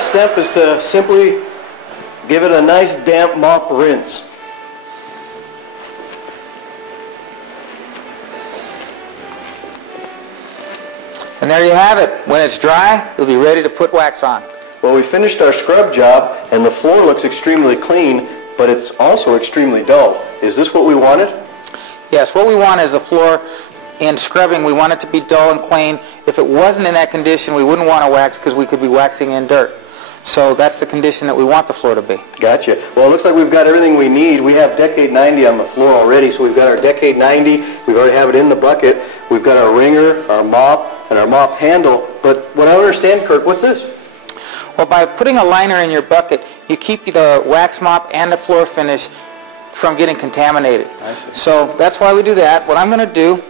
last step is to simply give it a nice damp mop rinse. And there you have it. When it's dry, you'll be ready to put wax on. Well, we finished our scrub job, and the floor looks extremely clean, but it's also extremely dull. Is this what we wanted? Yes, what we want is the floor in scrubbing, we want it to be dull and clean. If it wasn't in that condition, we wouldn't want to wax because we could be waxing in dirt. So that's the condition that we want the floor to be. Gotcha. Well, it looks like we've got everything we need. We have Decade 90 on the floor already, so we've got our Decade 90. We already have it in the bucket. We've got our wringer, our mop, and our mop handle. But what I don't understand, Kirk, what's this? Well, by putting a liner in your bucket, you keep the wax mop and the floor finish from getting contaminated. I see. So that's why we do that. What I'm going to do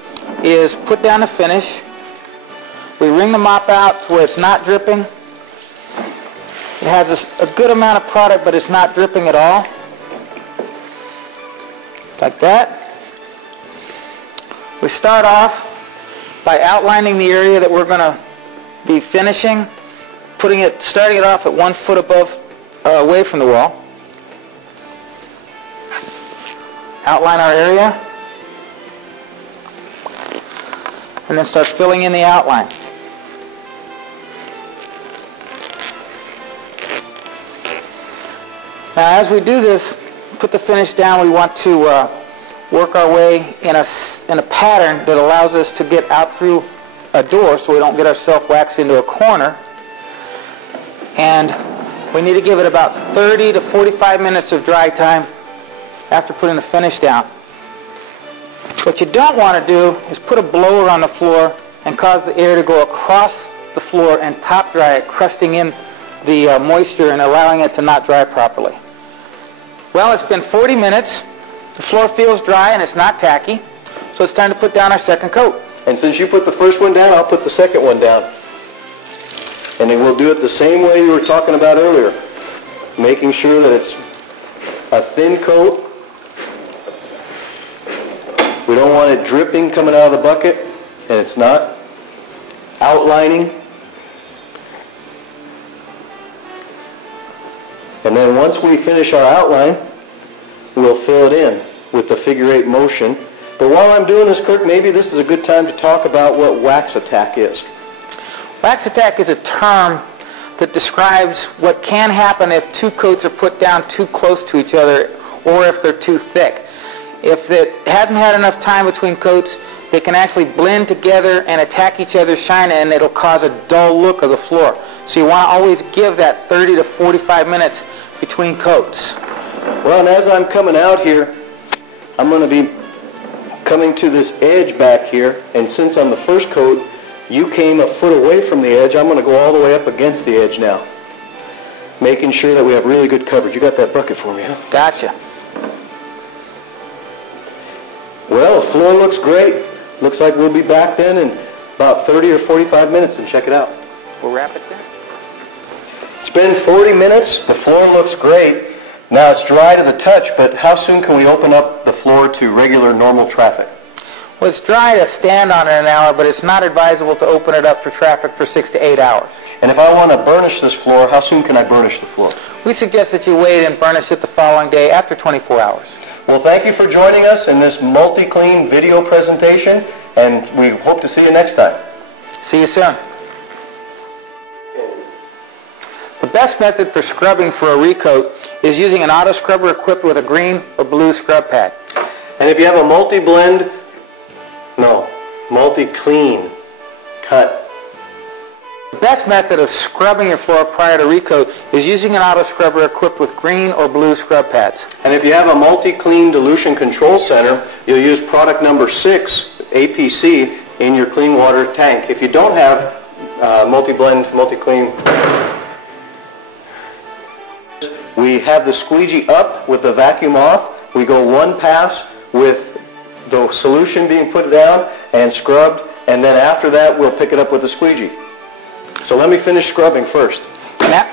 is put down the finish. We wring the mop out to where it's not dripping. It has a good amount of product, but it's not dripping at all. Like that. We start off by outlining the area that we're going to be finishing, starting it off at 1 foot away from the wall. Outline our area, and then start filling in the outline. Now, as we do this, put the finish down, we want to work our way in a pattern that allows us to get out through a door so we don't get ourselves waxed into a corner. And we need to give it about 30 to 45 minutes of dry time after putting the finish down. What you don't want to do is put a blower on the floor and cause the air to go across the floor and top dry it, crusting in the moisture and allowing it to not dry properly. Well, it's been 40 minutes. The floor feels dry and it's not tacky, so it's time to put down our second coat. And since you put the first one down, I'll put the second one down. And then we'll do it the same way you were talking about earlier, making sure that it's a thin coat. We don't want it dripping coming out of the bucket, and it's not. Outlining. And then once we finish our outline, we'll fill it in with the figure 8 motion. But while I'm doing this, Kirk, maybe this is a good time to talk about what wax attack is. Wax attack is a term that describes what can happen if two coats are put down too close to each other or if they're too thick. If it hasn't had enough time between coats, they can actually blend together and attack each other's shine, and it'll cause a dull look of the floor. So you want to always give that 30 to 45 minutes between coats. Well, and as I'm coming out here, I'm going to be coming to this edge back here, and since I'm the first coat, you came a foot away from the edge, I'm going to go all the way up against the edge now, making sure that we have really good coverage. You got that bucket for me, huh? Gotcha. Well, the floor looks great. Looks like we'll be back then in about 30 or 45 minutes and check it out. We'll wrap it there. It's been 40 minutes. The floor looks great. Now it's dry to the touch, but how soon can we open up the floor to regular, normal traffic? Well, it's dry to stand on it an hour, but it's not advisable to open it up for traffic for 6 to 8 hours. And if I want to burnish this floor, how soon can I burnish the floor? We suggest that you wait and burnish it the following day after 24 hours. Well, thank you for joining us in this multi-clean video presentation, and we hope to see you next time. See you soon. The best method for scrubbing for a recoat is using an auto scrubber equipped with a green or blue scrub pad. And if you have a multi-clean cut. The best method of scrubbing your floor prior to recoat is using an auto scrubber equipped with green or blue scrub pads. And if you have a multi-clean dilution control center, you'll use product number 6, APC, in your clean water tank. If you don't have multi-blend, multi-clean, we have the squeegee up with the vacuum off. We go one pass with the solution being put down and scrubbed, and then after that we'll pick it up with the squeegee. So let me finish scrubbing first. Now,